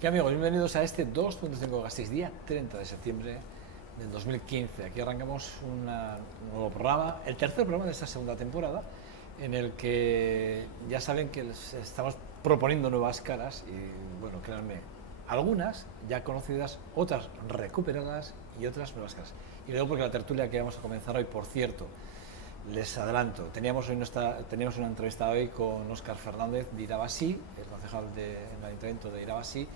¿Qué amigos? Bienvenidos a este 2.5 Gasteiz, día 30 de septiembre del 2015. Aquí arrancamos un nuevo programa, el tercer programa de esta segunda temporada, en el que ya saben que les estamos proponiendo nuevas caras y, bueno, créanme, algunas ya conocidas, otras recuperadas y otras nuevas caras. Y luego porque la tertulia que vamos a comenzar hoy, por cierto, les adelanto, teníamos una entrevista hoy con Óscar Fernández de Irabasí, el concejal del Ayuntamiento de Irabasí,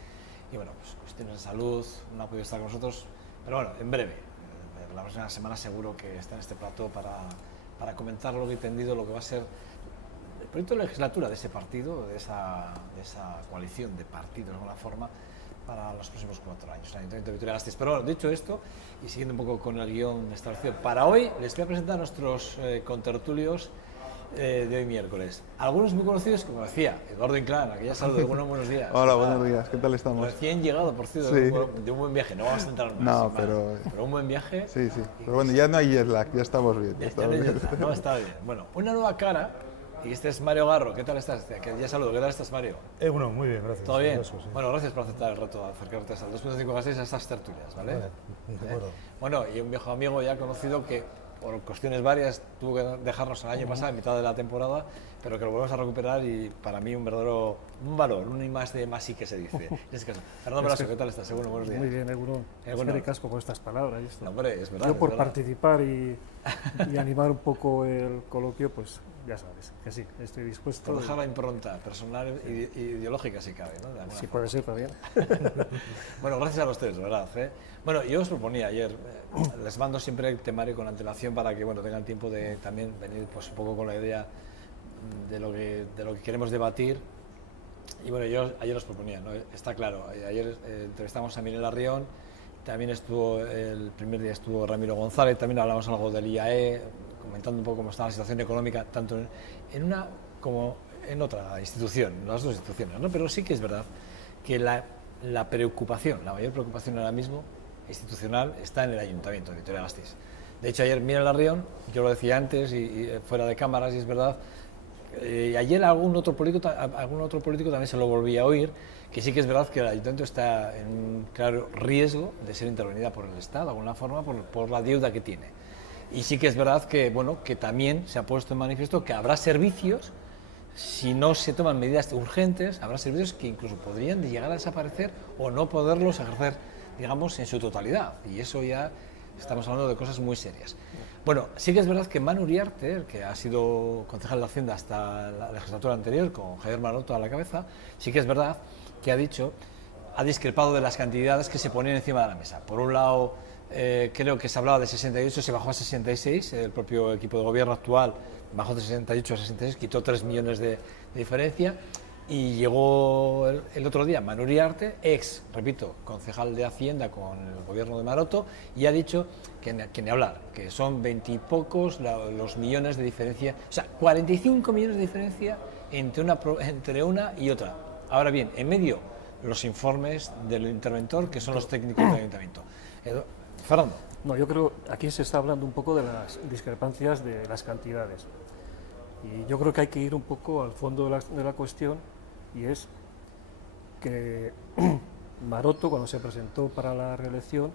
y bueno, pues cuestiones de salud, no ha podido estar con nosotros, pero bueno, en breve, la próxima semana seguro que está en este plató para comentar lo que he entendido, lo que va a ser el proyecto de legislatura de ese partido, de esa coalición de partidos de alguna forma, para los próximos 4 años, el Ayuntamiento de Vitoria-Gasteiz. Pero bueno, dicho esto, y siguiendo un poco con el guión establecido para hoy, les voy a presentar a nuestros contertulios de hoy miércoles. Algunos muy conocidos, como decía, Eduardo Inclán, aquí ya saludo, buenos días. Hola, buenos días, ¿qué tal estamos? Recién llegado, por cierto, Sí. de un buen viaje, no vamos a centrarnos No, más, pero un buen viaje. sí, pero bueno, ya no hay jet lag, ya estamos bien. Ya no hay jet lag, no, está bien. Bueno, una nueva cara, y este es Mario Garro, ¿qué tal estás? Ya saludo, ¿qué tal estás, Mario? Bueno, muy bien, gracias. ¿Todo bien? Sí. Bueno, gracias por aceptar el reto, acercarte al 2.5 Gasteiz a estas tertulias, ¿vale? Vale, de acuerdo. Bueno, y un viejo amigo ya conocido que por cuestiones varias tuvo que dejarnos el año pasado, en mitad de la temporada, pero que lo volvemos a recuperar y para mí un verdadero valor, un y más de más sí que se dice. En este caso, Fernando Velasco, ¿qué tal estás? Seguro, buenos días. Muy bien, Egunon. Es casco con estas palabras. Esto. No, hombre, es verdad. Yo por verdad. participar y animar un poco el coloquio, pues ya sabes, que sí, estoy dispuesto. Por dejar la impronta personal e ideológica, si cabe, ¿no? Sí, puede ser también. Bueno, gracias a los tres, ¿verdad? Bueno, yo os proponía ayer, les mando siempre el temario con antelación para que, bueno, tengan tiempo de también venir pues un poco con la idea de lo que queremos debatir. Y bueno, yo ayer os proponía, ¿no? Está claro, ayer entrevistamos a Mirela Rión, también el primer día estuvo Ramiro González, también hablamos algo del IAE, comentando un poco cómo está la situación económica, tanto en una como en otra institución, las dos instituciones, ¿no? Pero sí que es verdad que la preocupación, la mayor preocupación ahora mismo institucional está en el Ayuntamiento de Vitoria-Gasteiz. De hecho, ayer Mirela Rión, yo lo decía antes y fuera de cámaras, y es verdad, ayer algún otro político también se lo volvía a oír, que sí que es verdad que el Ayuntamiento está en un claro riesgo de ser intervenida por el Estado, de alguna forma, por la deuda que tiene. Y sí que es verdad que, bueno, que también se ha puesto en manifiesto que habrá servicios, si no se toman medidas urgentes, habrá servicios que incluso podrían llegar a desaparecer o no poderlos ejercer, digamos, en su totalidad. Y eso ya estamos hablando de cosas muy serias. Bueno, sí que es verdad que Manu Uriarte, el que ha sido concejal de Hacienda hasta la legislatura anterior, con Javier Maroto a la cabeza, sí que es verdad que ha discrepado de las cantidades que se ponían encima de la mesa. Por un lado, creo que se hablaba de 68, se bajó a 66, el propio equipo de gobierno actual bajó de 68 a 66, quitó 3 millones de diferencia, y llegó el otro día Manu Uriarte, repito, concejal de Hacienda con el gobierno de Maroto, y ha dicho que ni hablar, que son 20 y pocos los millones de diferencia, o sea, 45 millones de diferencia entre una y otra. Ahora bien, en medio, los informes del interventor, que son los técnicos del ayuntamiento. Fernando. No, yo creo que aquí se está hablando un poco de las discrepancias de las cantidades. Y yo creo que hay que ir un poco al fondo de la cuestión, y es que Maroto, cuando se presentó para la reelección,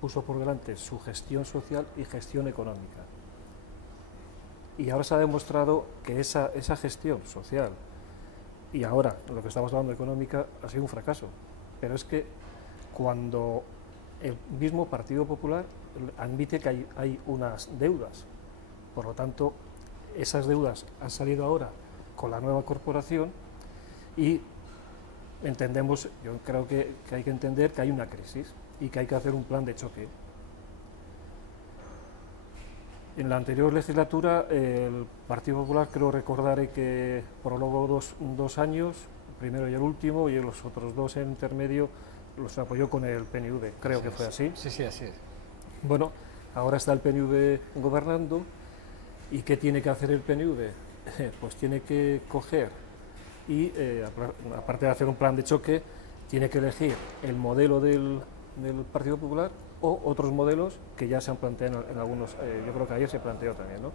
puso por delante su gestión social y gestión económica. Y ahora se ha demostrado que esa gestión social y ahora lo que estamos hablando económica ha sido un fracaso. Pero es que cuando el mismo Partido Popular admite que hay unas deudas, por lo tanto, esas deudas han salido ahora con la nueva corporación y entendemos, yo creo que hay que entender que hay una crisis y que hay que hacer un plan de choque. En la anterior legislatura el Partido Popular, creo recordar que prorrogó dos años, el primero y el último, y los otros dos en intermedio los apoyó con el PNV, creo que fue así. Sí, así es. Bueno, ahora está el PNV gobernando. ¿Y qué tiene que hacer el PNV? Pues tiene que coger y, aparte de hacer un plan de choque, tiene que elegir el modelo del Partido Popular o otros modelos que ya se han planteado en algunos, yo creo que ayer se planteó también, ¿no?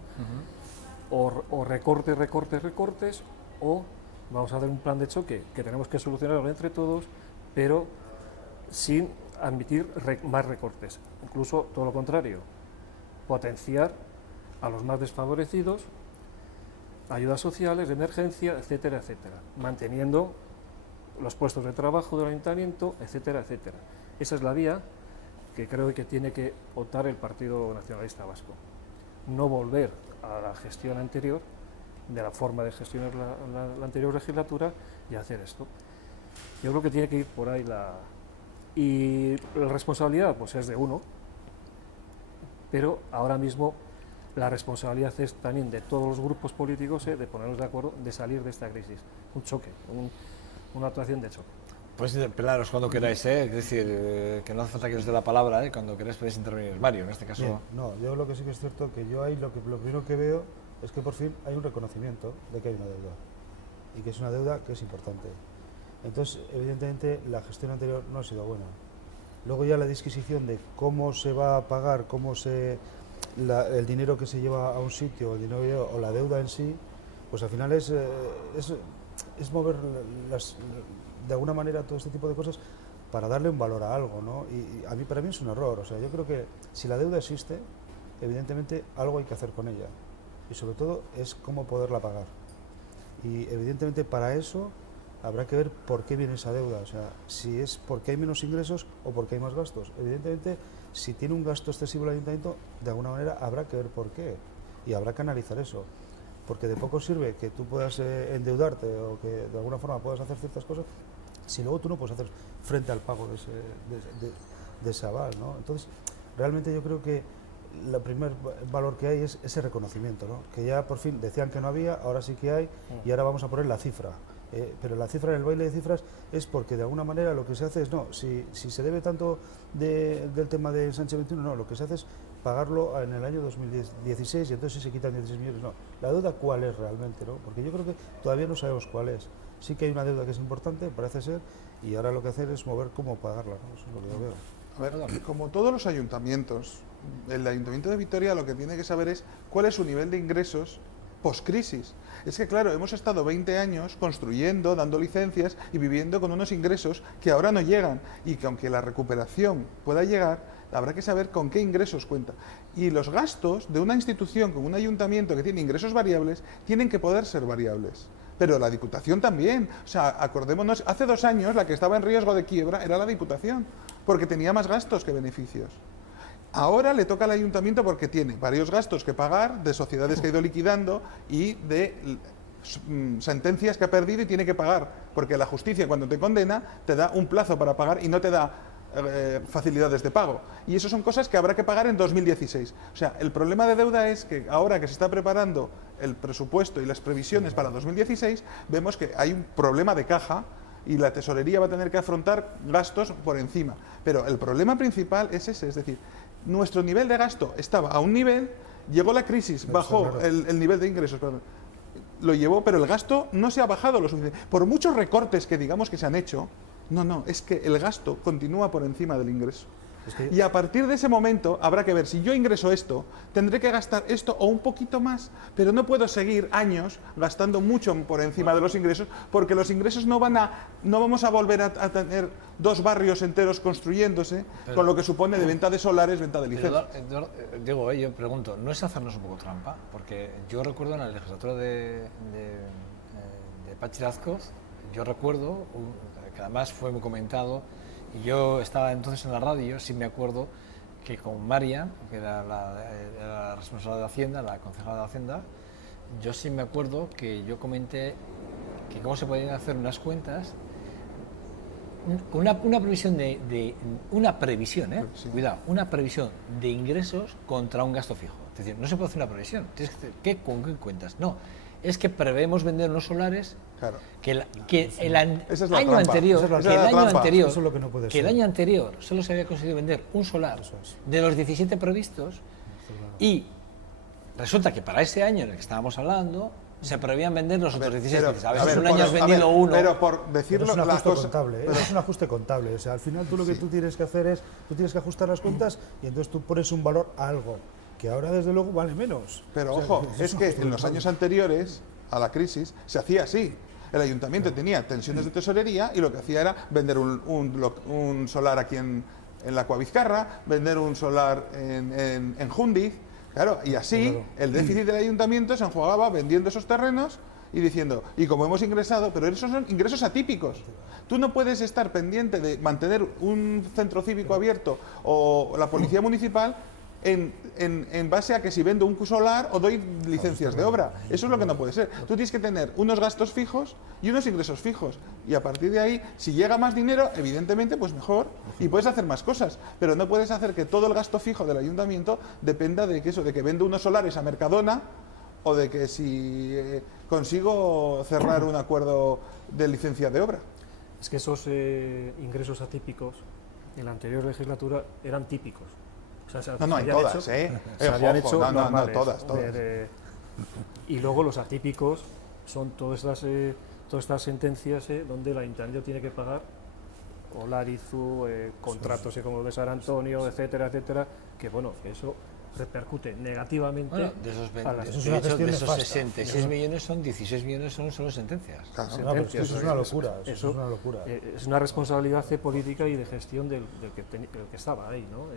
O recortes, o vamos a hacer un plan de choque que tenemos que solucionarlo entre todos, pero sin admitir más recortes. Incluso todo lo contrario, potenciar a los más desfavorecidos, ayudas sociales, de emergencia, etcétera, etcétera, manteniendo los puestos de trabajo del ayuntamiento, etcétera, etcétera. Esa es la vía que creo que tiene que optar el Partido Nacionalista Vasco. No volver a la gestión anterior, de la forma de gestionar la anterior legislatura, y hacer esto. Yo creo que tiene que ir por ahí y la responsabilidad pues es de uno, pero ahora mismo la responsabilidad es también de todos los grupos políticos, de ponernos de acuerdo, de salir de esta crisis. Un choque, una actuación de choque. Pues pelaros cuando queráis, es decir, que no hace falta que os dé la palabra, cuando queráis podéis intervenir. Mario, en este caso. Bien, no, yo lo que sí que es cierto que yo ahí lo primero que veo es que por fin hay un reconocimiento de que hay una deuda y que es una deuda que es importante. Entonces, evidentemente, la gestión anterior no ha sido buena. Luego ya la disquisición de cómo se va a pagar, el dinero que se lleva a un sitio, el dinero o la deuda en sí, pues al final es mover de alguna manera todo este tipo de cosas para darle un valor a algo, ¿no? Y para mí es un error. O sea, yo creo que si la deuda existe, evidentemente algo hay que hacer con ella. Y sobre todo es cómo poderla pagar. Y evidentemente para eso habrá que ver por qué viene esa deuda, o sea, si es porque hay menos ingresos o porque hay más gastos. Evidentemente, si tiene un gasto excesivo el ayuntamiento, de alguna manera habrá que ver por qué y habrá que analizar eso, porque de poco sirve que tú puedas endeudarte o que de alguna forma puedas hacer ciertas cosas si luego tú no puedes hacer frente al pago de ese aval, ¿no? Entonces, realmente yo creo que el primer valor que hay es ese reconocimiento, ¿no? Que ya por fin decían que no había, ahora sí que hay y ahora vamos a poner la cifra. Pero la cifra en el baile de cifras es porque de alguna manera lo que se hace es, no, si se debe tanto del tema de Sánchez 21, no, lo que se hace es pagarlo en el año 2016 y entonces se quitan 16 millones, no. La deuda cuál es realmente, ¿no? Porque yo creo que todavía no sabemos cuál es. Sí que hay una deuda que es importante, parece ser, y ahora lo que hacer es mover cómo pagarla, ¿no? Eso es lo que yo veo. A ver, como todos los ayuntamientos, el Ayuntamiento de Vitoria lo que tiene que saber es cuál es su nivel de ingresos post-crisis. Es que, claro, hemos estado 20 años construyendo, dando licencias y viviendo con unos ingresos que ahora no llegan y que aunque la recuperación pueda llegar, habrá que saber con qué ingresos cuenta. Y los gastos de una institución como un ayuntamiento que tiene ingresos variables tienen que poder ser variables. Pero la Diputación también. O sea, acordémonos, hace 2 años la que estaba en riesgo de quiebra era la Diputación, porque tenía más gastos que beneficios. Ahora le toca al ayuntamiento porque tiene varios gastos que pagar de sociedades que ha ido liquidando y de sentencias que ha perdido y tiene que pagar, porque la justicia cuando te condena te da un plazo para pagar y no te da facilidades de pago. Y eso son cosas que habrá que pagar en 2016. O sea, el problema de deuda es que ahora que se está preparando el presupuesto y las previsiones para 2016, vemos que hay un problema de caja y la tesorería va a tener que afrontar gastos por encima. Pero el problema principal es ese, es decir, nuestro nivel de gasto estaba a un nivel, llegó la crisis, bajó el nivel de ingresos, perdón, lo llevó, pero el gasto no se ha bajado lo suficiente. Por muchos recortes que digamos que se han hecho, no, es que el gasto continúa por encima del ingreso. Y a partir de ese momento habrá que ver, si yo ingreso esto, tendré que gastar esto o un poquito más, pero no puedo seguir años gastando mucho por encima de los ingresos, porque los ingresos no vamos a volver a tener 2 barrios enteros construyéndose, con lo que supone de venta de solares, venta de licencias. Diego, yo pregunto, ¿no es hacernos un poco trampa? Porque yo recuerdo en la legislatura de Patxi Lazcoz, yo recuerdo, que además fue muy comentado, y yo estaba entonces en la radio, sí me acuerdo, que con María, que era la responsable de Hacienda, la concejala de Hacienda, yo sí me acuerdo que yo comenté que cómo se podían hacer unas cuentas con una previsión una previsión, sí. Cuidado, una previsión de ingresos contra un gasto fijo. Es decir, no se puede hacer una previsión, tienes que decir, ¿con qué cuentas? No, es que prevemos vender unos solares. Claro. Que el año anterior, el año anterior solo se había conseguido vender un solar de los 17 previstos y resulta que para ese año en el que estábamos hablando se preveían vender los otros 17. A ver, un año has vendido uno. Pero por decirlo, es un ajuste contable, es un ajuste contable. O sea, al final tú lo que tú tienes que hacer es, tú tienes que ajustar las cuentas y entonces tú pones un valor a algo que ahora desde luego vale menos. Pero ojo, es que en los años anteriores a la crisis se hacía así. El ayuntamiento tenía tensiones de tesorería y lo que hacía era vender un solar aquí en la Cuavizcarra, vender un solar en Jundiz, claro, y así el déficit del ayuntamiento se enjuagaba vendiendo esos terrenos y diciendo, y como hemos ingresado, pero esos son ingresos atípicos. Tú no puedes estar pendiente de mantener un centro cívico abierto o la policía municipal en base a que si vendo un solar o doy licencias de obra. Eso es lo que no puede ser. Tú tienes que tener unos gastos fijos y unos ingresos fijos. Y a partir de ahí, si llega más dinero, evidentemente, pues mejor. Y puedes hacer más cosas. Pero no puedes hacer que todo el gasto fijo del ayuntamiento dependa de que vendo unos solares a Mercadona o de que si consigo cerrar un acuerdo de licencia de obra. Es que esos ingresos atípicos en la anterior legislatura eran típicos. O sea, No, en todas, se habían hecho no, normales, todas. Y luego los atípicos son todas estas sentencias donde el ayuntamiento tiene que pagar Olarizu, contratos como los de San Antonio, etcétera, etcétera, que bueno, eso repercute negativamente. Bueno, de esos, a las- eso es una gestión de esos nefasta. 66 millones son 16 millones son solo sentencias. Claro. No, pero es que eso es una locura. Eso Eso es una locura. Es una responsabilidad política y de gestión del que estaba ahí, ¿no?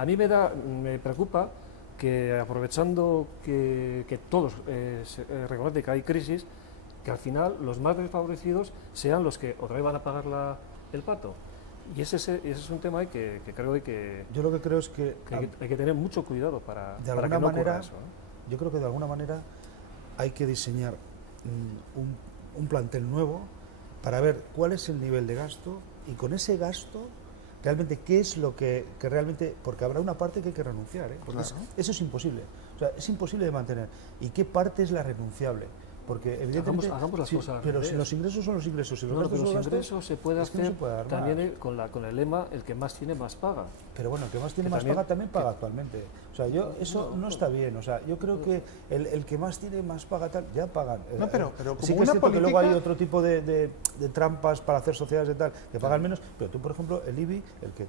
A mí me preocupa que, aprovechando que todos reconocen que hay crisis, que al final los más desfavorecidos sean los que otra vez van a pagar el pato. Y ese es un tema que creo que Yo lo que creo es que hay que tener mucho cuidado para de que alguna no ocurra manera, eso, ¿no? yo creo que de alguna manera hay que diseñar un plantel nuevo para ver cuál es el nivel de gasto y con ese gasto realmente qué es lo que realmente, porque habrá una parte que hay que renunciar, porque Claro. eso es imposible, o sea, es imposible de mantener. ¿Y qué parte es la renunciable? Porque evidentemente hagamos las cosas al pero revés. si los ingresos son los ingresos y los No, gastos pero son los los gastos, ingresos se puede es que no hacer se puede dar más. también con el lema el que más tiene más paga. Pero bueno, el que más tiene Que más también- paga también paga actualmente. O sea, eso no está bien. O sea, yo creo que el que más tiene más paga tal, ya pagan. No, pero como sí que una es cierto que luego hay política- otro tipo de trampas para hacer sociedades de tal, que pagan menos, pero tú, por ejemplo, el IBI, el que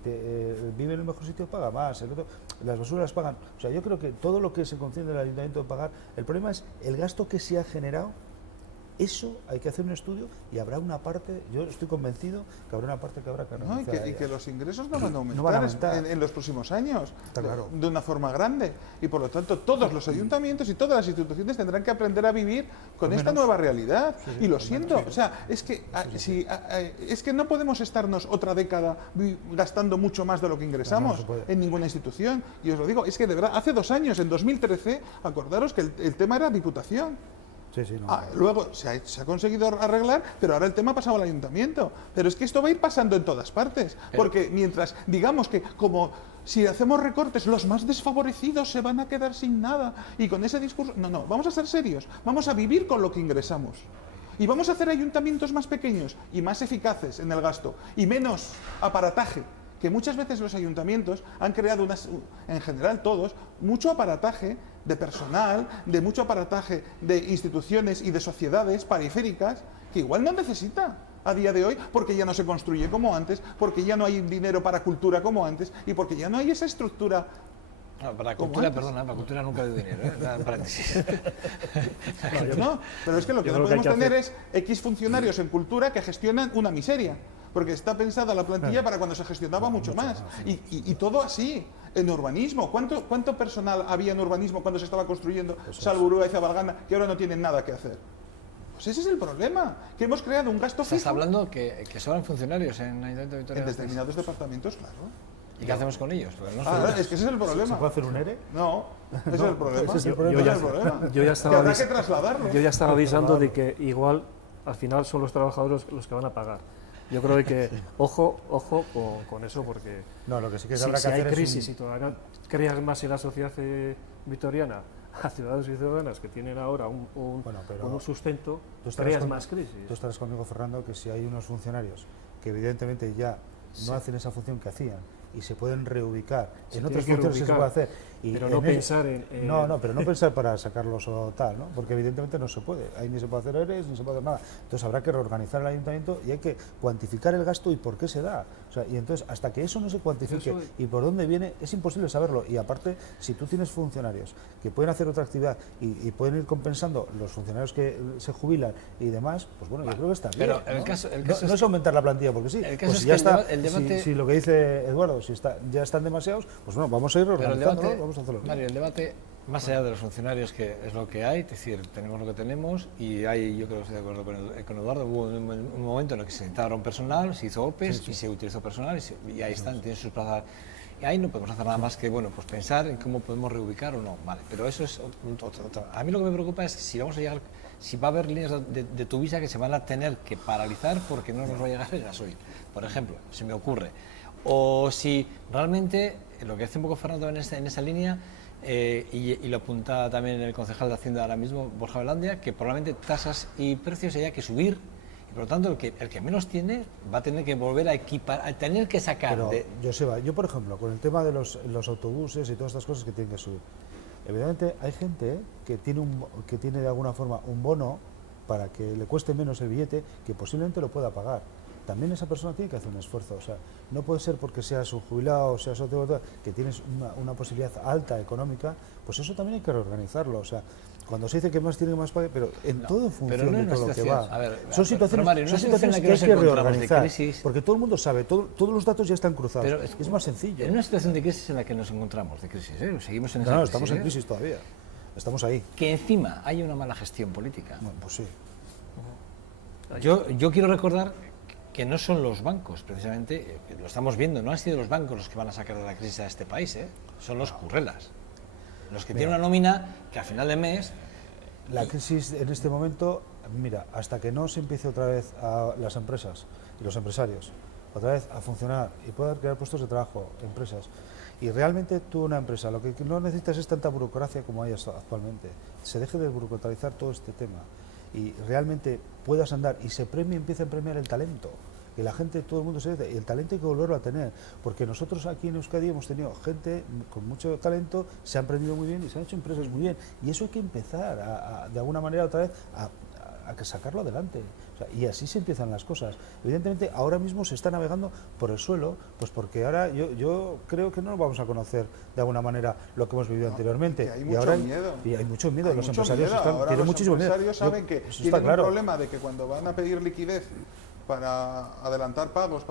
vive en el mejor sitio paga más, el otro, las basuras pagan. O sea, yo creo que todo lo que se conciende del ayuntamiento de pagar, el problema es el gasto que se ha generado. Eso hay que hacer un estudio y habrá una parte, yo estoy convencido que habrá una parte que habrá que ¿No? renunciar a Y ella. que los ingresos no van a aumentar, No van a aumentar. en los próximos años Está claro. de una forma grande. Y por lo tanto, todos los ayuntamientos y todas las instituciones tendrán que aprender a vivir con esta nueva realidad. Y lo siento, o sea, es que, es que no podemos estarnos otra década gastando mucho más de lo que ingresamos No se puede. en ninguna institución. Y os lo digo, es que de verdad, hace 2 años, en 2013, acordaros que el tema era Diputación. Sí, sí, no. Luego se ha conseguido arreglar, pero ahora el tema ha pasado al ayuntamiento. Pero es que esto va a ir pasando en todas partes. Porque mientras digamos que como si hacemos recortes, los más desfavorecidos se van a quedar sin nada. Y con ese discurso... No, vamos a ser serios. Vamos a vivir con lo que ingresamos. Y vamos a hacer ayuntamientos más pequeños y más eficaces en el gasto. Y menos aparataje. Que muchas veces los ayuntamientos han creado, en general todos, mucho aparataje de personal, de mucho aparataje de instituciones y de sociedades periféricas que igual no necesita a día de hoy porque ya no se construye como antes, porque ya no hay dinero para cultura como antes y porque ya no hay esa estructura. No, para ¿Cómo cultura, antes? perdona, para cultura nunca hay dinero, ¿eh? Nada, en paréntesis. No, pero es que lo que Yo no creo que hay podemos que tener es X funcionarios en cultura que gestionan una miseria. Porque está pensada la plantilla para cuando se gestionaba mucho más. Y todo así. En urbanismo. ¿Cuánto personal había en urbanismo cuando se estaba construyendo Salburúa y Zabalgana que ahora no tienen nada que hacer? Pues ese es el problema. Que hemos creado un gasto Se está fijo hablando que sobran funcionarios en Ayuntamiento de en Vitoria. determinados departamentos, claro. ¿Y qué hacemos con ellos? Porque no Es que ese es el ¿Se problema. puede hacer un ERE? No, ese es el problema. ese es el Ese problema. es el problema. Yo ya Que estaba habrá que trasladarlo. Yo ya estaba avisando de que igual al final son los trabajadores los que van a pagar. Yo creo que ojo con eso porque No, lo que sí que si habrá que hay hacer crisis es y todavía creas más en la sociedad vitoriana a ciudadanos y ciudadanas que tienen ahora Bueno, pero un sustento, tú estarás creas con- más crisis. Tú estarás conmigo, Fernando, que si hay unos funcionarios que evidentemente ya no hacen esa función que hacían y se pueden reubicar Se en tienen otras que funciones que se reubicar. puede hacer Y pero no pensar en... pero no pensar para sacarlos o tal, ¿no? Porque evidentemente no se puede. Ahí ni se puede hacer ERES, ni se puede hacer nada. Entonces habrá que reorganizar el ayuntamiento y hay que cuantificar el gasto y por qué se da. O sea, y entonces, hasta que eso no se cuantifique y por dónde viene, es imposible saberlo. Y aparte, si tú tienes funcionarios que pueden hacer otra actividad y pueden ir compensando los funcionarios que se jubilan y demás, pues bueno, yo creo que está bien. Pero el ¿no? caso No es aumentar la plantilla porque sí. El caso Pues es si que ya está, el debate... si lo que dice Eduardo, si ya están demasiados, pues bueno, vamos a ir Pero el organizándolo, debate, vamos a hacerlo. Mario, el debate, más allá de los funcionarios, que es lo que hay, es decir, tenemos lo que tenemos y hay, yo creo que estoy de acuerdo con Eduardo, hubo un momento en el que se necesitaron personal, se hizo OPEs y se utilizó personal y ahí están, tienen sus plazas. Y ahí no podemos hacer nada más que, bueno, pues pensar en cómo podemos reubicar o no, vale, pero eso es otro. A mí lo que me preocupa es si vamos a llegar, si va a haber líneas de Tuvisa que se van a tener que paralizar porque no nos va a llegar el gasoil, por ejemplo, se me ocurre. O si realmente, lo que hace un poco Fernando en esa línea, y lo apunta también el concejal de Hacienda ahora mismo, Borja Velandia, que probablemente tasas y precios haya que subir, y por lo tanto el que menos tiene va a tener que volver a equipar, a tener que sacar. Pero, Joseba, yo por ejemplo, con el tema de los autobuses y todas estas cosas que tienen que subir, evidentemente hay gente que tiene de alguna forma un bono para que le cueste menos el billete, que posiblemente lo pueda pagar. También esa persona tiene que hacer un esfuerzo, o sea, no puede ser porque seas un jubilado, seas otro, que tienes una posibilidad alta económica, pues eso también hay que reorganizarlo, o sea, cuando se dice que más tiene más pague, pero en todo en función de todo lo que va. Son situaciones que hay que reorganizar, porque todo el mundo sabe, todos los datos ya están cruzados, pero es más sencillo. En una situación de crisis en la que nos encontramos, de crisis, seguimos en esa crisis. Estamos en crisis todavía, estamos ahí. Que encima hay una mala gestión política. Bueno, pues sí. Yo quiero recordar que no son los bancos, precisamente, lo estamos viendo, no han sido los bancos los que van a sacar de la crisis a este país, son los currelas, los que tienen una nómina que a final de mes... La crisis en este momento, mira, hasta que no se empiece otra vez a las empresas y los empresarios, otra vez a funcionar y puedan crear puestos de trabajo, empresas, y realmente tú una empresa, lo que no necesitas es tanta burocracia como hay actualmente, se deje de burocratizar todo este tema y realmente puedas andar y empieza a premiar el talento, que la gente, todo el mundo se dice, y el talento hay que volverlo a tener, porque nosotros aquí en Euskadi hemos tenido gente con mucho talento, se han aprendido muy bien y se han hecho empresas muy bien, y eso hay que empezar de alguna manera otra vez a que sacarlo adelante. O sea, y así se empiezan las cosas. Evidentemente ahora mismo se está navegando por el suelo, pues porque ahora yo creo que no vamos a conocer de alguna manera lo que hemos vivido anteriormente. Hay y mucho ahora miedo. Y hay mucho miedo. Hay Los mucho empresarios miedo. tienen muchísimo miedo. Los empresarios saben que tienen un problema de que cuando van a pedir liquidez para adelantar pagos,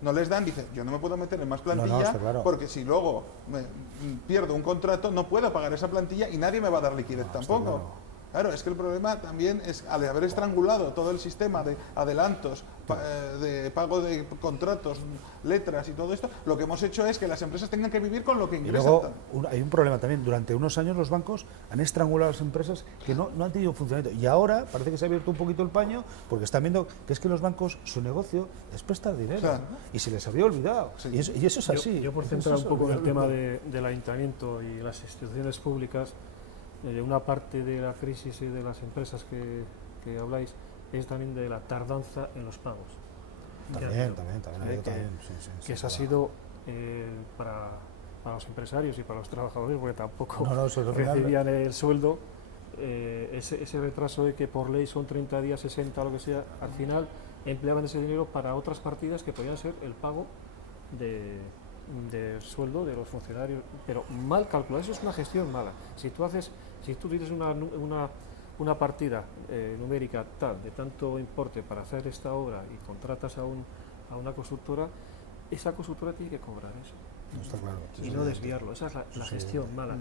no les dan, dicen, yo no me puedo meter en más plantilla porque si luego pierdo un contrato no puedo pagar esa plantilla y nadie me va a dar liquidez tampoco. Claro, es que el problema también es, al haber estrangulado todo el sistema de adelantos, de pago de contratos, letras y todo esto, lo que hemos hecho es que las empresas tengan que vivir con lo que ingresan. Y luego hay un problema también, durante unos años los bancos han estrangulado a las empresas que no han tenido funcionamiento y ahora parece que se ha abierto un poquito el paño porque están viendo que es que los bancos, su negocio es prestar dinero, claro, y se les había olvidado, y eso es así. Yo por centrar un poco en el tema del ayuntamiento y las instituciones públicas, una parte de la crisis y de las empresas que habláis es también de la tardanza en los pagos. También. Que esa ha sido para los empresarios y para los trabajadores, porque tampoco recibían el sueldo, ese retraso de que por ley son 30 días, 60, lo que sea, al final empleaban ese dinero para otras partidas que podían ser el pago del sueldo de los funcionarios, pero mal calculado. Eso es una gestión mala. Si tú tienes una partida numérica tal, de tanto importe para hacer esta obra y contratas a una constructora, esa constructora tiene que cobrar eso. No está claro. Y no desviarlo. Esa es la gestión mala.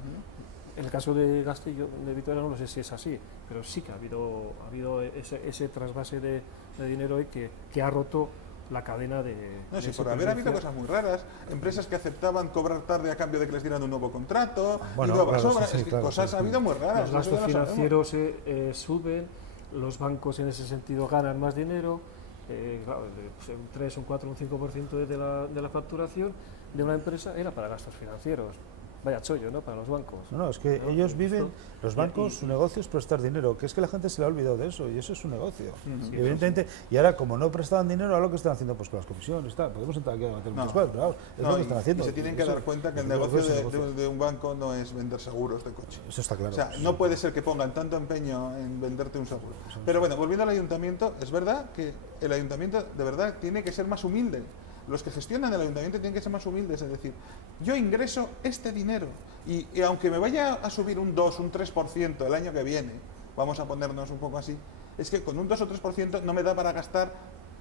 En el caso de Castillo, de Vitoria, no sé si es así, pero sí que ha habido ese trasvase de dinero que ha roto la cadena de... No, sí, por haber habido cosas muy raras, empresas que aceptaban cobrar tarde a cambio de que les dieran un nuevo contrato, y nuevas obras, cosas ha habido muy raras. Los gastos financieros suben, los bancos en ese sentido ganan más dinero, claro, un 3, un 4, un 5% de la facturación de una empresa era para gastos financieros. vaya chollo, ¿no?, para los bancos. No, es que ¿no? ellos viven, Esto- los bancos, su negocio es prestar dinero, que es que la gente se le ha olvidado de eso, y eso es su negocio. Y evidentemente, y ahora como no prestaban dinero, ahora lo que están haciendo pues con las comisiones, tal, podemos entrar aquí a debatir muchas cosas, pero claro, es lo que están haciendo. Y se tienen que Eso- dar cuenta que el yo creo negocio es un de un banco no es vender seguros de coche. Eso está claro. O sea, no puede ser que pongan tanto empeño en venderte un seguro. Pero bueno, volviendo al ayuntamiento, es verdad que el ayuntamiento de verdad tiene que ser más humilde. Los que gestionan el ayuntamiento tienen que ser más humildes, es decir, yo ingreso este dinero y aunque me vaya a subir un 2, un 3% el año que viene, vamos a ponernos un poco así, es que con un 2 o 3% no me da para gastar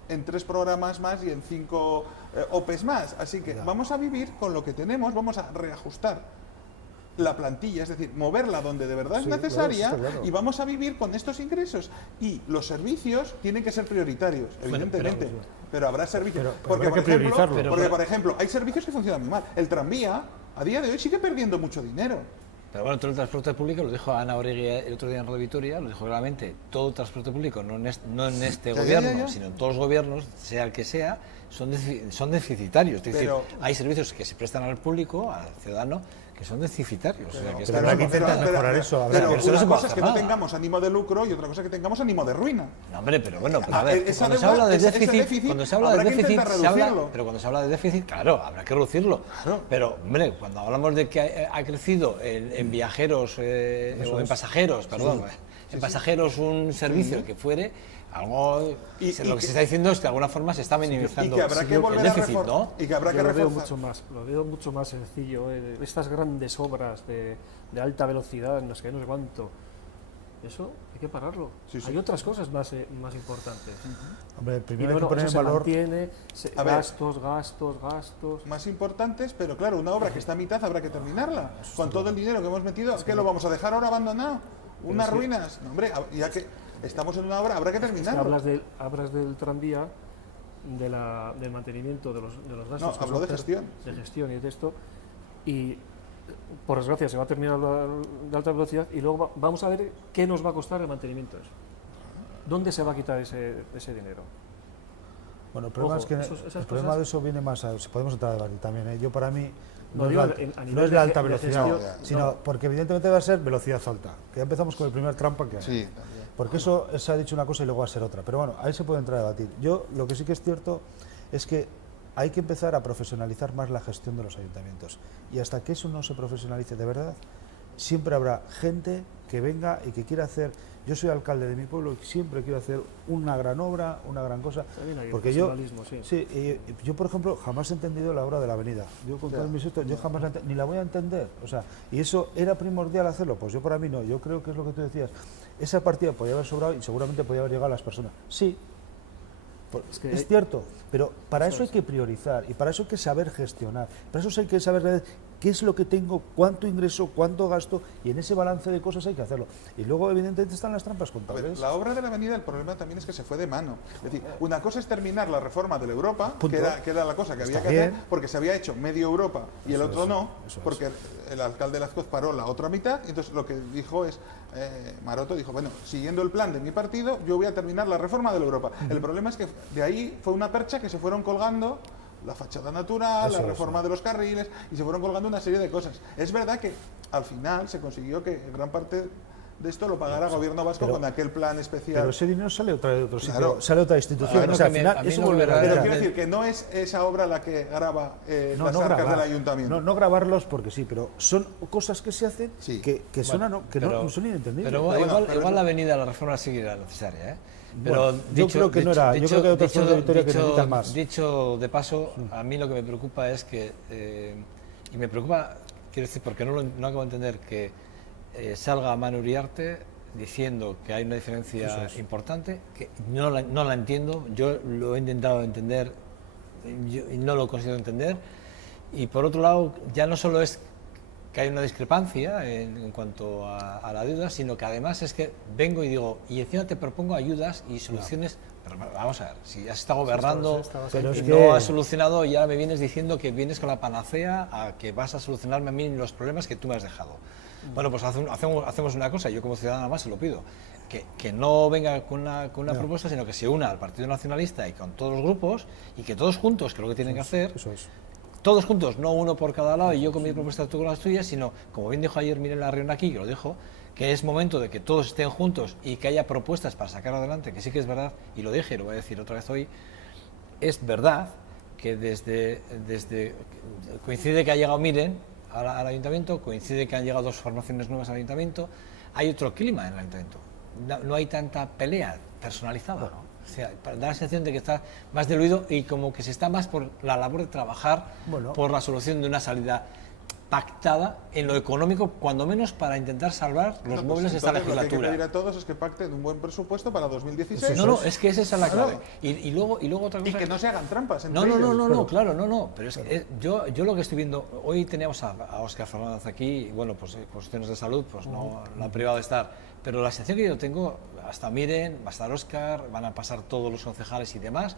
en 3 programas más y en 5 OPEs más. Así que Ya. vamos a vivir con lo que tenemos, vamos a reajustar la plantilla, es decir, moverla donde de verdad Sí, es claro, necesaria, eso está claro. y vamos a vivir con estos ingresos. Y los servicios tienen que ser prioritarios, evidentemente. Pero habrá servicios. pero habrá que priorizarlo. Por ejemplo, hay servicios que funcionan muy mal. El tranvía, a día de hoy, sigue perdiendo mucho dinero. Pero bueno, todo el transporte público, lo dijo Ana Orregui el otro día en Radio Vitoria, lo dijo claramente, todo el transporte público, no en este Ya, gobierno, ya. sino en todos los gobiernos, sea el que sea, son deficitarios. Es decir, Pero- hay servicios que se prestan al público, al ciudadano, que son deficitarios. O sea, que pero están- habrá que intentar mejorar eso, habrá Pero que- eso no una se puede cosa es que hacer no nada. tengamos ánimo de lucro y otra cosa es que tengamos ánimo de ruina. No, hombre, pero bueno, pero a Ah, ver, esa cuando se deuda, habla de ese déficit, déficit, cuando se habla habrá de que déficit, intentar se habla, reducirlo. pero cuando se habla de déficit, claro, habrá que reducirlo. Claro. Pero, hombre, cuando hablamos de que ha crecido en viajeros o en pasajeros, perdón, en pasajeros un servicio que fuere, algo, Y lo que se está diciendo es que de alguna forma se está minimizando Y que habrá que el volver a déficit, reforzar. ¿no? Y que habrá Yo que lo veo reforzar. lo veo mucho más sencillo. Estas grandes obras de alta velocidad, no sé qué, no sé cuánto, eso hay que pararlo. Sí, sí. Hay otras cosas más importantes. Hombre, Y primero hay bueno, que poner eso en se valor. mantiene, A ver. gastos. Más importantes, pero claro, una obra que está a mitad habrá que terminarla. Con todo el dinero que hemos metido, ¿qué lo vamos a dejar ahora abandonado? Unas ruinas. No, hombre, ya que estamos en una obra, habrá que Es que terminarlo. hablas del tranvía, del mantenimiento de los gastos. No, que hablo van de a hacer, gestión. De gestión y de esto. Y por desgracia se va a terminar de alta velocidad y luego vamos a ver qué nos va a costar el mantenimiento de eso. ¿Dónde se va a quitar ese dinero? Bueno, el problema Ojo, es que esas el problema cosas- de eso viene más si podemos entrar a debatir también. Yo para mí No, no, digo, es, a nivel no es de la alta de velocidad, gestión, sino no. porque evidentemente va a ser velocidad alta. Que ya empezamos con el primer trampa que hay. Sí, también. Porque eso se ha dicho una cosa y luego va a ser otra. Pero bueno, ahí se puede entrar a debatir. Yo lo que sí que es cierto es que hay que empezar a profesionalizar más la gestión de los ayuntamientos. Y hasta que eso no se profesionalice de verdad, siempre habrá gente que venga y que quiera hacer. Yo soy alcalde de mi pueblo y siempre quiero hacer una gran obra, una gran cosa. También hay el Porque yo, personalismo, sí. yo, por ejemplo, jamás he entendido la obra de la avenida. Yo con todos mis esto, yo jamás ni la voy a entender. O sea, y eso era primordial hacerlo. Pues yo para mí no. Yo creo que es lo que tú decías. Esa partida podía haber sobrado y seguramente podía haber llegado a las personas. Sí. Es que Es cierto, pero para eso hay que priorizar y para eso hay que saber gestionar. Para eso hay que saber qué es lo que tengo, cuánto ingreso, cuánto gasto y en ese balance de cosas hay que hacerlo. Y luego, evidentemente, están las trampas A ver, contables. la obra de la avenida, el problema también es que se fue de mano. Es decir, una cosa es terminar la reforma de la Europa, Punto. que era la cosa que había Está que hacer, bien. porque se había hecho medio Europa y el Eso otro es, no, eso es. porque el alcalde Lazcoz paró la otra mitad, y entonces lo que dijo es, Maroto dijo, bueno, siguiendo el plan de mi partido, yo voy a terminar la reforma de la Europa. El problema es que de ahí fue una percha que se fueron colgando la fachada natural, Eso la es, reforma de los carriles, y se fueron colgando una serie de cosas. Es verdad que al final se consiguió que gran parte de esto lo pagara el gobierno vasco pero- con aquel plan especial. Pero ese dinero sale otra de otro Claro. sitio, sale otra institución. A mí O sea, lo al que final, a mí eso lo que volverá me- a Pero ver. quiero decir que no es esa obra la que graba las arcas del ayuntamiento. No grabarlos porque sí, pero son cosas que se hacen Sí. que Bueno, no son inentendibles. Pero bueno, igual, pero igual no- la avenida de la reforma sí que era necesaria, ¿eh? Pero Bueno, yo creo que no era, yo creo que hay otras zonas de Vitoria que necesitan más. Dicho de paso, a mí lo que me preocupa es que, y me preocupa, quiero decir, porque no acabo de entender que salga Manu Uriarte diciendo que hay una diferencia importante, que no la entiendo, yo lo he intentado entender y no lo consigo entender, y por otro lado, ya no solo es que hay una discrepancia en cuanto a la deuda, sino que además es que vengo y digo, y encima te propongo ayudas y soluciones, pero vamos a ver, si has estado gobernando Pero y es no que- has solucionado y ahora me vienes diciendo que vienes con la panacea a que vas a solucionarme a mí los problemas que tú me has dejado. Bueno, pues hacemos una cosa, yo como ciudadano más se lo pido, que no venga con una propuesta, sino que se una al Partido Nacionalista y con todos los grupos y que todos juntos, que es lo que tienen que hacer, Eso es. todos juntos, no uno por cada lado y yo con mi propuesta tú con las tuyas, sino, como bien dijo ayer Miren Larrión aquí, que lo dijo, que es momento de que todos estén juntos y que haya propuestas para sacar adelante, que sí que es verdad, y lo dije y lo voy a decir otra vez hoy, es verdad que desde coincide que ha llegado Miren al ayuntamiento, coincide que han llegado 2 formaciones nuevas al ayuntamiento, hay otro clima en el ayuntamiento, no hay tanta pelea personalizada, ¿no? O sea, da la sensación de que está más diluido y como que se está más por la labor de trabajar por la solución de una salida pactada en lo económico, cuando menos para intentar salvar los muebles de esta Lo que hay que legislatura. pedir a todos es que pacten un buen presupuesto para 2016. No, es que esa es la clave. Claro. Y luego otra cosa. Y que no se hagan trampas entre No, ellos. claro. Pero es que yo lo que estoy viendo, hoy teníamos a Óscar Fernández aquí, y bueno, pues cuestiones de salud, pues no lo han privado de estar. Pero la sensación que yo tengo, hasta Miren, va a estar Óscar, van a pasar todos los concejales y demás.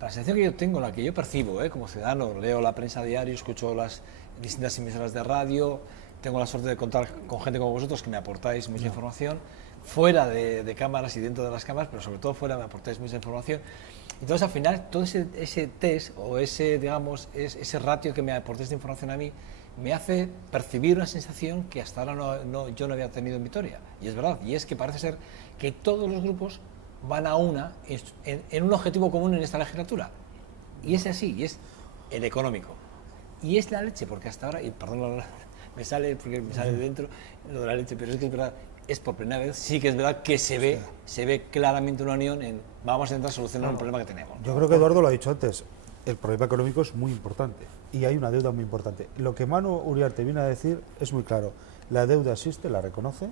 La sensación que yo tengo, la que yo percibo como ciudadano, leo la prensa diario, escucho las distintas emisoras de radio, tengo la suerte de contar con gente como vosotros que me aportáis mucha información, fuera de cámaras y dentro de las cámaras, pero sobre todo fuera me aportáis mucha información. Entonces al final todo ese test o ese ratio que me aportéis de información a mí me hace percibir una sensación que hasta ahora yo no había tenido en Vitoria. Y es verdad, y es que parece ser que todos los grupos van a una en un objetivo común en esta legislatura. Y es así, y es el económico. Y es la leche, porque hasta ahora, y perdón, me sale porque me sale de dentro lo de la leche, pero es que es verdad, es por primera vez, sí que es verdad que se ve claramente una unión en vamos a intentar solucionar un problema que tenemos. Yo creo que Eduardo lo ha dicho antes, el problema económico es muy importante y hay una deuda muy importante. Lo que Manu Uriarte viene a decir es muy claro, la deuda existe, la reconoce,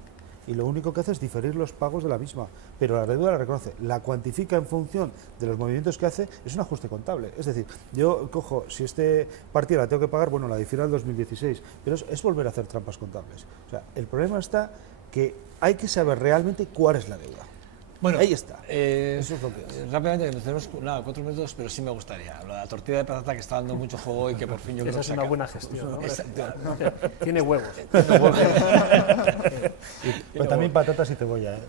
y lo único que hace es diferir los pagos de la misma, pero la deuda la reconoce, la cuantifica en función de los movimientos que hace, es un ajuste contable, es decir, yo cojo, si este partido la tengo que pagar, bueno, la difiero al 2016, pero es volver a hacer trampas contables. O sea, el problema está que hay que saber realmente cuál es la deuda. Bueno, ahí está. Eso es lo que es. Rápidamente, que tenemos 4 minutos, pero sí me gustaría. La tortilla de patata que está dando mucho juego y que por fin yo creo que esa es una buena gestión, ¿no? Tiene huevos. Pero también patatas y cebolla, ¿eh?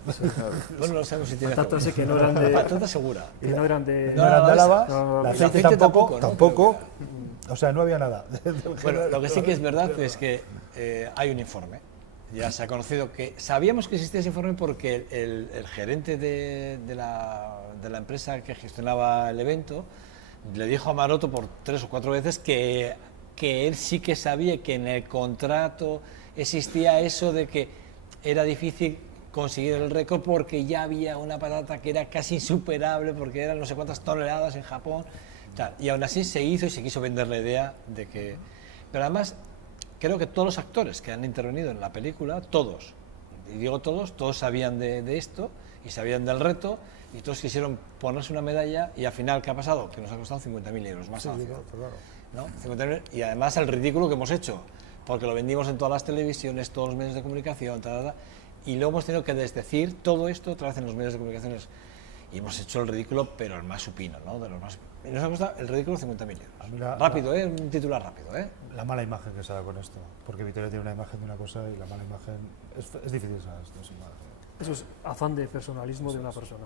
Bueno, no sabemos si tiene patatas que no eran de... Patata segura. Que no eran de... No eran de Álava, no, el aceite aceite tampoco, tampoco, ¿no? O sea, no había nada. Bueno, lo que sí que es verdad es que hay un informe. Ya se ha conocido que sabíamos que existía ese informe porque el gerente de la empresa que gestionaba el evento le dijo a Maroto por 3 o 4 veces que él sí que sabía que en el contrato existía eso de que era difícil conseguir el récord porque ya había una patata que era casi insuperable porque eran no sé cuántas toneladas en Japón, tal. Y aún así se hizo y se quiso vender la idea de que... Pero además... Creo que todos los actores que han intervenido en la película, todos, y digo todos sabían de esto y sabían del reto y todos quisieron ponerse una medalla y al final, ¿qué ha pasado? Que nos ha costado 50.000 euros más. Sí, claro. ¿No? 50.000, y además el ridículo que hemos hecho, porque lo vendimos en todas las televisiones, todos los medios de comunicación, y luego hemos tenido que desdecir todo esto otra vez en los medios de comunicaciones. Y hemos hecho el ridículo, pero el más supino, ¿no? De los más... Y nos ha costado el ridículo 50.000 euros. Rápido, un titular rápido, La mala imagen que se da con esto, porque Vitoria tiene una imagen de una cosa y la mala imagen... Es difícil saber esto, sin más. Eso es afán de personalismo de una persona.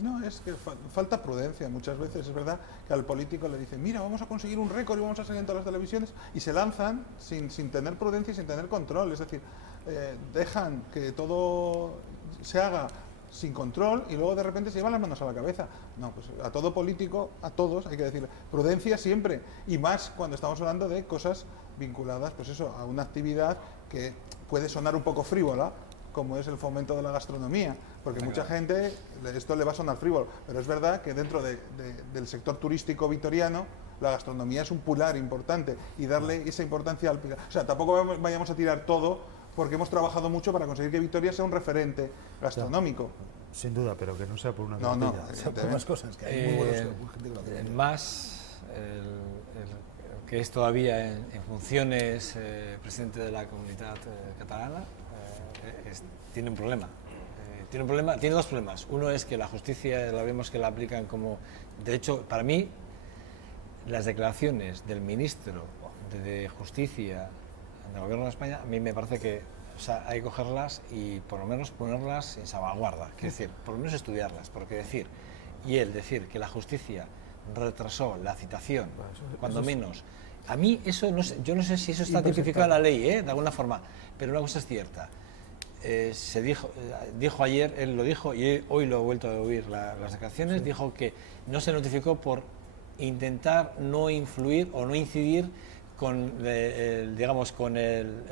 No, es que falta prudencia muchas veces. Es verdad que al político le dicen, mira, vamos a conseguir un récord y vamos a salir en todas las televisiones, y se lanzan sin tener prudencia y sin tener control. Es decir, dejan que todo se haga sin control y luego de repente se llevan las manos a la cabeza. No, pues a todo político, a todos, hay que decirle prudencia siempre, y más cuando estamos hablando de cosas vinculadas, pues eso, a una actividad que puede sonar un poco frívola, como es el fomento de la gastronomía, porque mucha gente, esto le va a sonar frívolo, pero es verdad que dentro del sector turístico vitoriano, la gastronomía es un pilar importante, y darle esa importancia al pilar. O sea, tampoco vayamos a tirar todo, porque hemos trabajado mucho para conseguir que Vitoria sea un referente gastronómico. Sin duda, pero que no sea por una no, sea por más cosas, que hay muy buenos gente que lo tiene. Más el que es todavía en funciones presidente de la Comunidad Catalana, tiene un problema. Tiene 2 problemas. Uno es que la justicia, la vemos que la aplican como... De hecho, para mí, las declaraciones del ministro de Justicia del Gobierno de España, a mí me parece que hay que cogerlas y por lo menos ponerlas en salvaguarda. Quiero decir, por lo menos estudiarlas, porque decir que la justicia retrasó la citación, Eso cuando es- menos. A mí eso, no sé, yo no sé si eso está tipificado en la ley, de alguna forma, pero una cosa es cierta. Se dijo ayer, él lo dijo y hoy lo he vuelto a oír las declaraciones, dijo que no se notificó por intentar no influir o no incidir con, digamos, con el...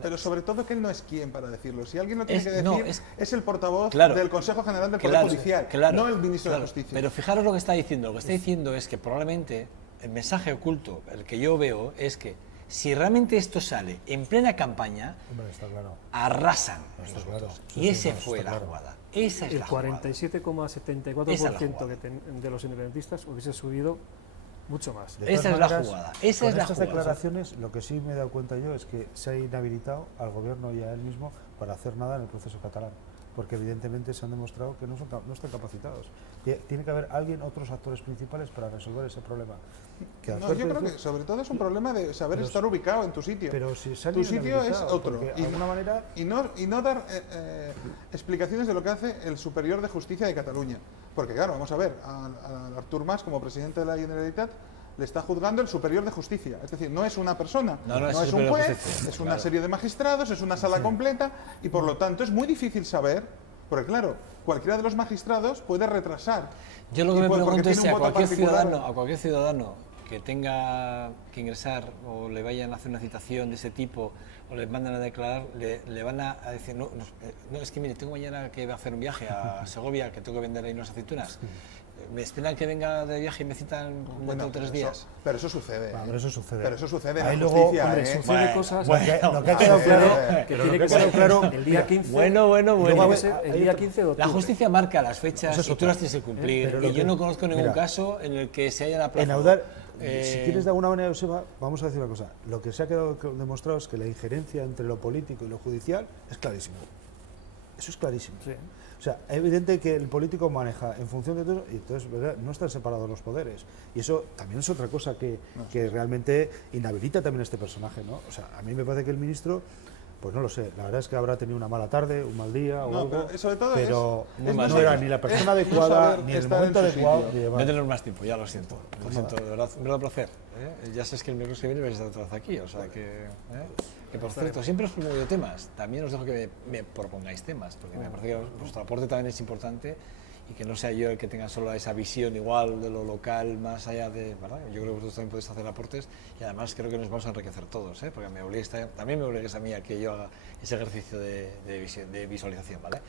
Pero sobre todo que él no es quien para decirlo. Si alguien lo tiene Es- que decir, no, es el portavoz claro, del Consejo General del Poder claro, Judicial, claro, no el ministro claro. de Justicia. Pero fijaros lo que está diciendo. Lo que está diciendo es que probablemente el mensaje oculto, el que yo veo, es que si realmente esto sale en plena campaña, Hombre, está claro. arrasan Está los claro. votos. Sí, Y sí, ese no, fue está la claro. jugada. Esa es El la jugada. 47,74% de los independentistas hubiese subido mucho más. De Esa todas es la maneras, jugada, esa con es la estas jugada. declaraciones, lo que sí me he dado cuenta yo es que se ha inhabilitado al gobierno y a él mismo para hacer nada en el proceso catalán, porque evidentemente se han demostrado que no están capacitados. Tiene que haber otros actores principales para resolver ese problema. Que No, yo creo que sobre todo es un problema de saber Pero- estar ubicado en tu sitio. Pero si se han Tu sitio es inhabilitado, otro. porque de alguna manera Y no dar explicaciones de lo que hace el Superior de Justicia de Cataluña. Porque claro, vamos a ver, a Artur Mas como presidente de la Generalitat le está juzgando el Superior de Justicia. Es decir, no es una persona, No es es un Superior de juez, Justicia, es una claro. serie de magistrados, es una sala completa y por lo tanto es muy difícil saber, porque claro, cualquiera de los magistrados puede retrasar. Yo lo que Y me porque pregunto es tiene si un a voto particular. cualquier ciudadano que tenga que ingresar o le vayan a hacer una citación de ese tipo o le mandan a declarar, le van a decir, no, es que mire, tengo mañana que hacer un viaje a Segovia, que tengo que vender ahí unas aceitunas. ¿Me esperan que venga de viaje y me citan dentro de 3 días? Pero eso sucede. Pero eso sucede. Pero eso sucede en Ahí la luego, justicia. Hombre, ¿eh? sucede Bueno, cosas Lo que ha quedado claro, que pero tiene lo que que ha quedado ser claro, el día 15. Bueno. Tiene que Hay- ser el hay día otra- 15 de octubre. La justicia marca las fechas Eso es y tú otra. las tienes que cumplir. Pero lo Y yo que- no conozco ningún mira, caso en el que se hayan En aplazado. Audar, Eh, si quieres de alguna manera, Joseba, vamos a decir una cosa. Lo que se ha quedado demostrado es que la injerencia entre lo político y lo judicial es clarísimo. Eso es clarísimo. Sí. O sea, es evidente que el político maneja en función de todo, y entonces ¿verdad? No están separados los poderes. Y eso también es otra cosa que realmente inhabilita también a este personaje, ¿no? O sea, a mí me parece que el ministro, pues no lo sé, la verdad es que habrá tenido una mala tarde, un mal día o No, algo, pero sobre todo pero es no no era saber- ni la persona es no adecuada, saber ni el estar momento en su adecuado. sitio. ni demás. No tener más tiempo, ya lo siento. Lo siento, de verdad, un verdadero placer. Ya sabes que el miércoles que viene vais a estar otra vez aquí, o sea que por cierto, siempre os promuevo temas. También os dejo que me propongáis temas, porque me parece que vuestro aporte también es importante y que no sea yo el que tenga solo esa visión igual de lo local, más allá de, ¿verdad? Yo creo que vosotros también podéis hacer aportes y además creo que nos vamos a enriquecer todos, porque también me obligues a mí a que yo haga ese ejercicio de visualización, ¿vale?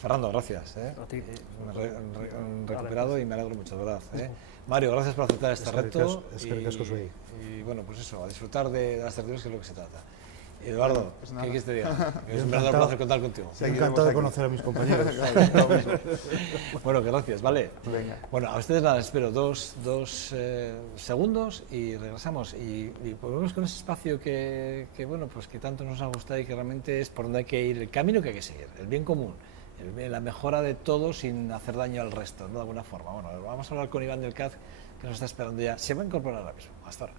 Fernando, gracias. A ti. Me he recuperado y me alegro mucho, de verdad. Mario, gracias por aceptar este reto. Es que ricasco soy. Y bueno, pues eso, a disfrutar de las tertulias, que es lo que se trata. Eduardo, Pues ¿qué nada. quieres que te diga? Es Yo un verdadero encantado. placer contar contigo. Estoy Seguiremos encantado de aquí. conocer a mis compañeros. Bueno, que gracias, ¿vale? Venga. Bueno, a ustedes nada, espero dos segundos y regresamos. Y volvemos con ese espacio que, bueno, pues que tanto nos ha gustado y que realmente es por donde hay que ir, el camino que hay que seguir, el bien común, la mejora de todo sin hacer daño al resto, ¿no? De alguna forma. Bueno, vamos a hablar con Iván del CAZ, que nos está esperando ya. Se va a incorporar ahora mismo. Hasta ahora.